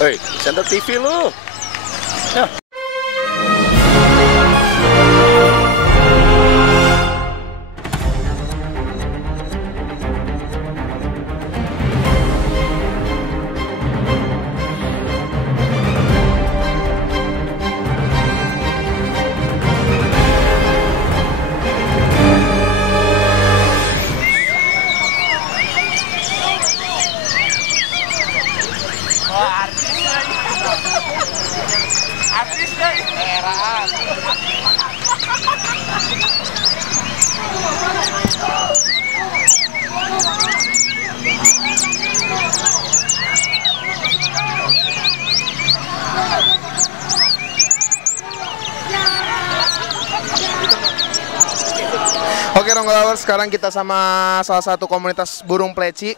Hei, Center TV lu. Ya. Oke Ronggolawers, sekarang kita sama salah satu komunitas burung pleci.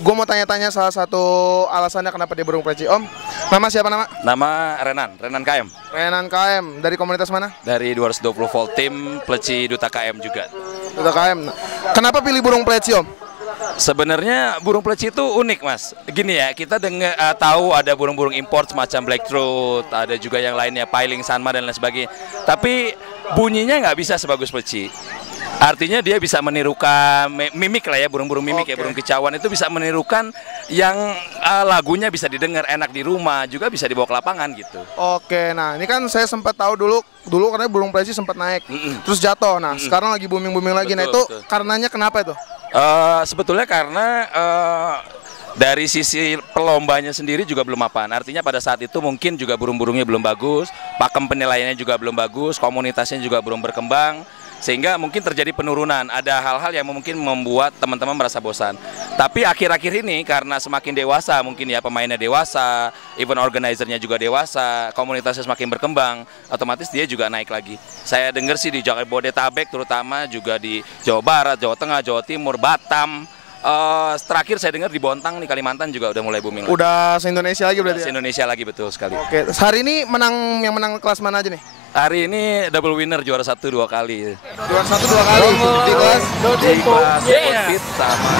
Gue mau tanya-tanya salah satu alasannya kenapa dia burung pleci. Om, nama siapa nama? Nama Renan KM. Renan KM, dari komunitas mana? Dari 220 volt tim pleci Duta KM juga. Duta KM. Kenapa pilih burung pleci Om? Sebenarnya burung pleci itu unik mas. Gini ya, kita tahu ada burung-burung import semacam black throat, ada juga yang lainnya, piling, sanma dan lain sebagainya. Tapi bunyinya nggak bisa sebagus pleci. Artinya dia bisa menirukan mimik lah ya, burung-burung mimik ya, burung kicauan itu bisa menirukan yang lagunya bisa didengar enak di rumah, juga bisa dibawa ke lapangan gitu. Oke, nah ini kan saya sempat tahu dulu karena burung pleci sempat naik, terus jatuh. Nah sekarang lagi booming lagi. Nah itu karenanya kenapa itu? Sebetulnya karena dari sisi pelombanya sendiri juga belum mapan. Artinya pada saat itu mungkin juga burung-burungnya belum bagus, pakem penilaiannya juga belum bagus, komunitasnya juga belum berkembang. Sehingga mungkin terjadi penurunan, ada hal-hal yang mungkin membuat teman-teman merasa bosan. Tapi akhir-akhir ini karena semakin dewasa, mungkin ya pemainnya dewasa, event organizer-nya juga dewasa, komunitasnya semakin berkembang, otomatis dia juga naik lagi. Saya dengar sih di Jabodetabek, terutama juga di Jawa Barat, Jawa Tengah, Jawa Timur, Batam. Terakhir saya dengar di Bontang, di Kalimantan juga udah mulai booming. Udah se-Indonesia lagi berarti? Se-Indonesia lagi, betul sekali. Oke, hari ini yang menang kelas mana aja nih? Hari ini double winner, juara 1 2 kali. Juara 1 2 kali di kelas Fit sama.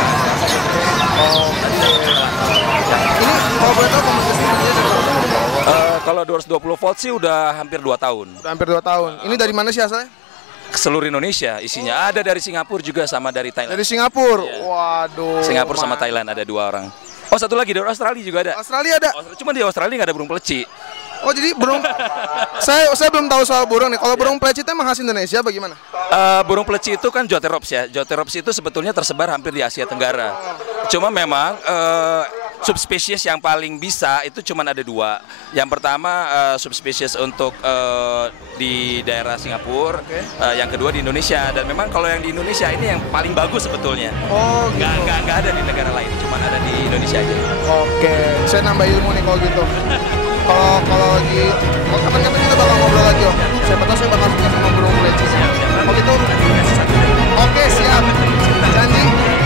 Ini kalau boleh tahu kompetisinya dari berapa? Kalau 220 volt sih udah hampir 2 tahun. Udah hampir 2 tahun. Ini dari mana sih asalnya? Seluruh Indonesia isinya, ada dari Singapura juga sama dari Thailand. Dari Singapura? Yeah. Waduh. Singapura sama Thailand ada 2 orang. Oh, satu lagi dari Australia juga ada. Australia ada? Cuma di Australia nggak ada burung pleci. Oh jadi burung, saya belum tahu soal burung nih. Kalau burung pleci itu emang khas Indonesia bagaimana? Burung pleci itu kan Joterops ya. Joterops itu sebetulnya tersebar hampir di Asia Tenggara. Cuma memang subspesies yang paling bisa itu cuma ada 2. Yang pertama subspesies untuk di daerah Singapura, yang kedua di Indonesia. Dan memang kalau yang di Indonesia ini yang paling bagus sebetulnya. Oh, gitu. Nggak ada di negara lain, cuma ada di Indonesia aja. Oke, saya nambah ilmu nih kalau gitu. Kalau lagi, kapan-kapan kita bakal ngobrol lagi Om. Siapa tahu saya bakal suka sama burung pleci. Kalau gitu, oke siap.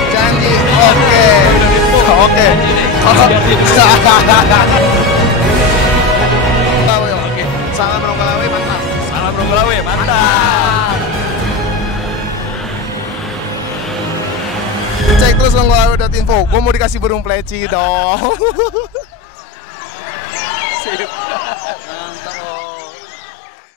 Janji. Oke. Salam Ronggolawe, mantap. Salam Ronggolawe, mantap. Cek terus ronggolawe.info. Gue mau dikasih burung pleci dong. Mantap.